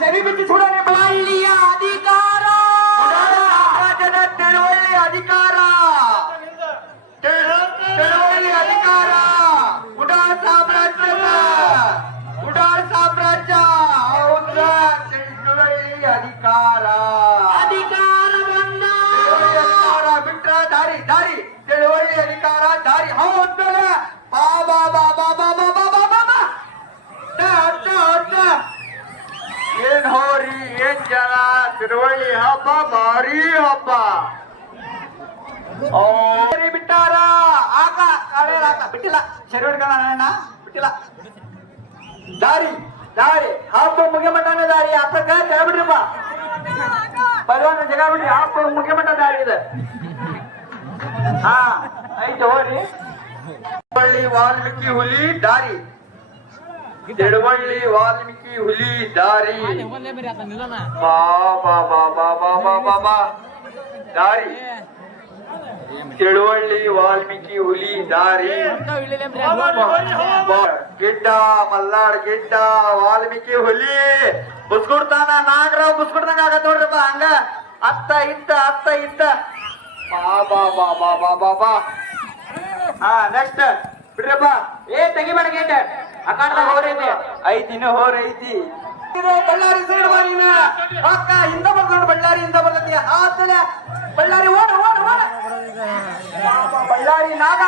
ಸರಿ ಸರಿಬಿಟ್ಟು ಸುಡನೆ ಒಳ್ಳೆಯ ಅಧಿಕಾರ. ಸಾಮ್ರಾಜ್ಯದ ತಿಳುವಳ್ಳಿ ಅಧಿಕಾರ. ತಿಳುವಳ್ಳಿ ಅಧಿಕಾರ. ಉಡಾಳ್ ಸಾಮ್ರಾಜ್ಯ ಉಡಾಳ್ ಸಾಮ್ರಾಜ್ಯ. ಹೌದಾ ತಿಳುವಳ್ಳಿ ಅಧಿಕಾರ. ಏನ್ ಹೋರಿ ಏನ್ ಜನ ತಿರುವಳ್ಳಿ ಹಬ್ಬ ಭಾರಿ ಹಬ್ಬ. ಓರಿ ಬಿಟ್ಟಾರ. ಆಕ ಆಕ ಬಿಟ್ಟಿಲ್ಲ. ಸರಿ ಬಿಟ್ಟಿಲ್ಲ. ದಾರಿ ದಾರಿ. ಹಬ್ಬ ಮುಗಿಮಟ್ಟನ ದಾರಿ. ಅಪ್ಪಕ್ಕ ಕೇಳ್ಬಿಡ್ರಿಪ್ಪ ಭಗವಾನ ಜಗ ಬಿಡ್ರಿ. ಹಬ್ಬ ಮುಗಿಮಟ್ಟ ದಾರಿ ಇದೆ. ಹಾ, ಆಯ್ತು ಹೋರಿ ವಾಲ್ಮೀಕಿ ಹುಲಿ, ದಾರಿ. ತಿಳುವಳ್ಳಿ ವಾಲ್ಮೀಕಿ ಹುಲಿ ದಾರಿ ದಾರಿ ತಿಳುವಳ್ಳಿ ವಾಲ್ಮೀಕಿ ಹುಲಿ ದಾರಿ ಗಿಡ್ಡ ಮಲ್ಲಾರ್ ಗಿಡ್ಡ ವಾಲ್ಮೀಕಿ ಹುಲಿ ಬುಸ್ಗುಡ್ತಾನ ನಾಗರಾವ್ ಬುಸ್ಗುಡ್ದಂಗ ಆಗ ನೋಡ್ರಪ್ಪ ಹಂಗ ಅತ್ತ ಇತ್ತ ಅತ್ತ ಇತ್ತ ಬಾ ಬಾ ಬಾ ಬಾ ಬಾ ಬಾ ಹಾ ನೆಕ್ಸ್ಟ್ ಬಿಡ್ರಪ್ಪ. ಏ ತೆಗಿಬೇಡ ಗೇಟ್ ಅಕಾಡ ಹೋರ್ ಐತಿ, ಇನ್ನು ಹೋರ್ ಐತಿ. ಬಳ್ಳಾರಿ ಸೈಡ್ ಬಾರಿನ ಅಕ್ಕ ಹಿಂದ ಬರ್ಕೊಂಡು ಬಳ್ಳಾರಿ ಹಿಂದ ಬರ್ಲತ್ತಿ ಆತಲೆ ಬಳ್ಳಾರಿ, ಓಡ ಓಡ ಬಳ್ಳಾರಿ ನಾಗ.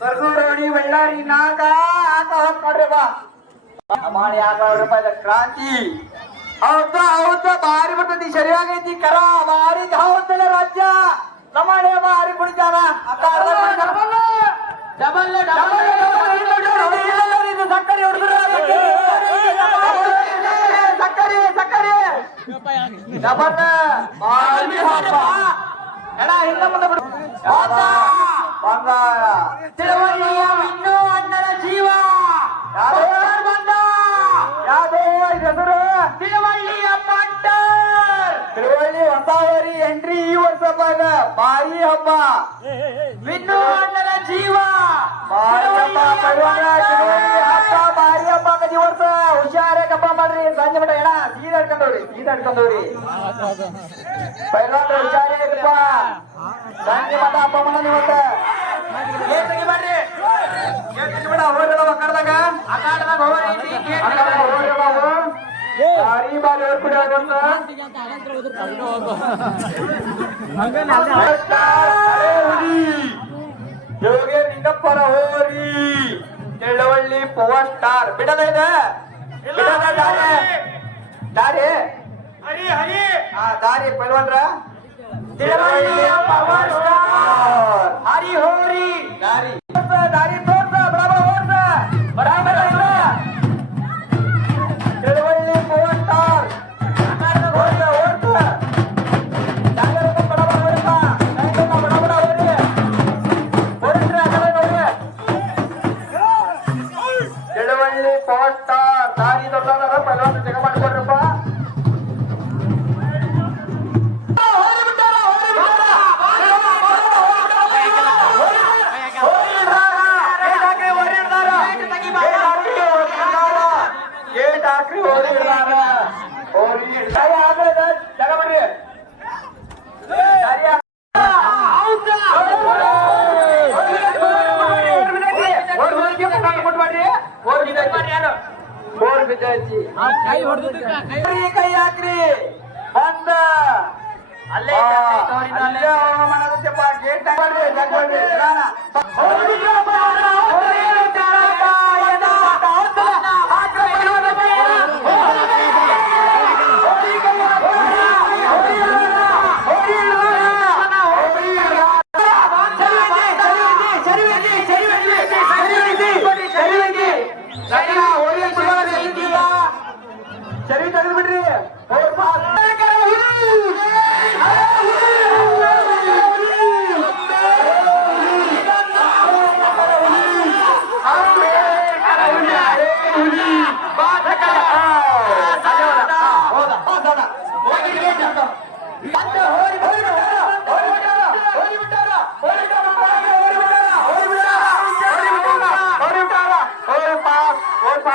ಕರ್ನೂಡಿ ಬಳ್ಳಾರಿ ನಾಗ. ಆತ ಹೋಗ್ ಬಾ. ಮಾಡಿ ಕ್ರಾಂತಿ. ಹೌದ ಹೌದ ಬಾರಿ ಬರ್ತೈತಿ. ಸರಿಯಾಗೈತಿ. ಕರ ಬಾರಿ ಹೌದಲ್ಲ ರಾಜ್ಯ. ನಮ್ಮ ಬಾರಿ ಕುಡಿತಾನ ಅಕ್ಕ ಅರ್ಧ ಕುಡಿತಾನ. ಡಬಲ್ ಇದು ಸಕ್ಕರೆ ಹೊಡೆದ್ರು ಸಕ್ಕರೆ ಸಕ್ಕರೆ ಡಬಲ್ ಭಾರಿ ಹಬ್ಬ ಎಡ ಹಿಂದ ಮುಂದೆ ಬಿಡು ಬಂಗಾರ ತಿಳುವಳಿಯ ಇನ್ನೂ ಅಣ್ಣನ ಜೀವ ಯಾರು? ಮಾವರಿ ಎಂಟ್ರಿ ಈ ವರ್ಷ ಬಲ ಬಾಯಿ ಹಬ್ಬ. ವಿನ್ನು ಅಣ್ಣನ ಜೀವ. ಬಾರಿ ಹಬ್ಬ ಕದಿ ವರ್ಷ. ಹುಷಾರೇ ಕಪ್ಪ ಮಾಡ್ರಿ. ಸಂಜೆ ಬಿಡ ಏನ ಸೀದ ಹಿಡ್ಕೊಂಡವ್ರಿ ಸೀದ ಹಿಡ್ಕೊಂಡವ್ರಿ ಪೈಲಾಟ ಹುಷಾರೇ ಕಪ್ಪ. ಸಂಜೆ ಮಠ ಹಬ್ಬ ಮಾಡೋಣ ಇವತ್ತ. ಏನ್ ತೆಗಿ ಮಾಡ್ರಿ ಏನ್ ಕರ್ದಾಗ ಆ ಹೋಗಿ ಬಾರಿ ನಿಂಗಪ್ಪನ ಹೋರಿ ತಿಳುವಳ್ಳಿ ಪವರ್ ಸ್ಟಾರ್ ಬಿಡದ ಇದೆ ದಾರಿ ಹರಿ. ಹರಿ ಹಾ ದಾರಿ ಪೈಲ್ವಾನ್ರ ತಿಳುವಳ್ಳಿ ಪವರ್ ಹರಿ ಹೋರಿ ದಾರಿ ದಾರಿ ಪವರ್ ಸ್ಟಾರ್ ದಾರಿ ದೊಡ್ಡದಾರ ಪೈಲವಾನ್ ಜಗ ಮಾಡ್ಕೊಡ್ರಪ್ಪ ಜಗ ಮಾಡಿ ಬೋರ್ ಬಿದ್ದೈತಿ ಕೈ ಹಾಕ್ರಿ. ಬಂದ ಅಲ್ಲೇ ಹವಾಮಾನ ಗೇಟ್ ಬರ್ರಿ 来，大。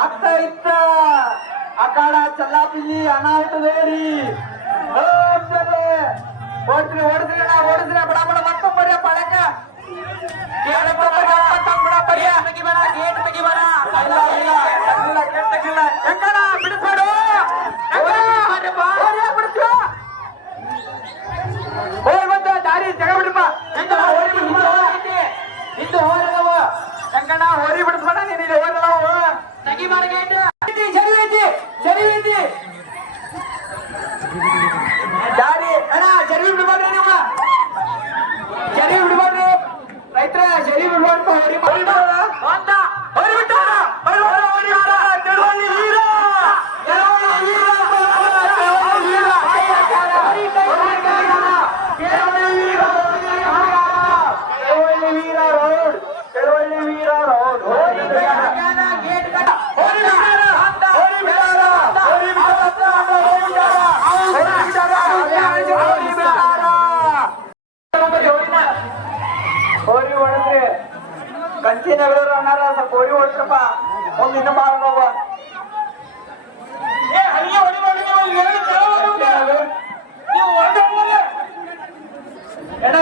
ಅತ್ತ ಇತ್ತ ಅಕಾಡ ಚಲ್ಲಾಪಿಲ್ಲಿ ಅನಾಹುತ ಬೇರಿ ಓಡ್ಸ್ರಿ ಓಡಿಸ್ರಿ ನಾ ಓಡಿಸ್ರಿ ಬಡ ಬಡ ಮತ್ತೊಂದು ಬರಿಯ ಪಳಕ ದಾರಿ ಜಗ ಬಿಡಪ್ಪ ಇಂದು ಹೋರಿ ಬಿಡಿಸ್ಬೇಡ ನೀನು ಓಡಲವ జరిగింది. జరిగింది. డాడీ అన్నా జరిగి ಬಿಡ್ಬೇಡ್ರಿನಮ್ಮ జరిగి ಬಿಡ್ಬೇಡ್ರಿ ರೈತರ జరిగి ಬಿಡ್ಬಾರ್ದು जास्ती नगर राहणार असं कोळी ओळख पा मग इथं बाळ बाबा ಏ ಹಲಿಗೆ ಹೊಡಿಬಾರ್ದು ನೀವು ಎರಡು ನೀವು ಹೊಡೆದ ಮೇಲೆ ಎಡ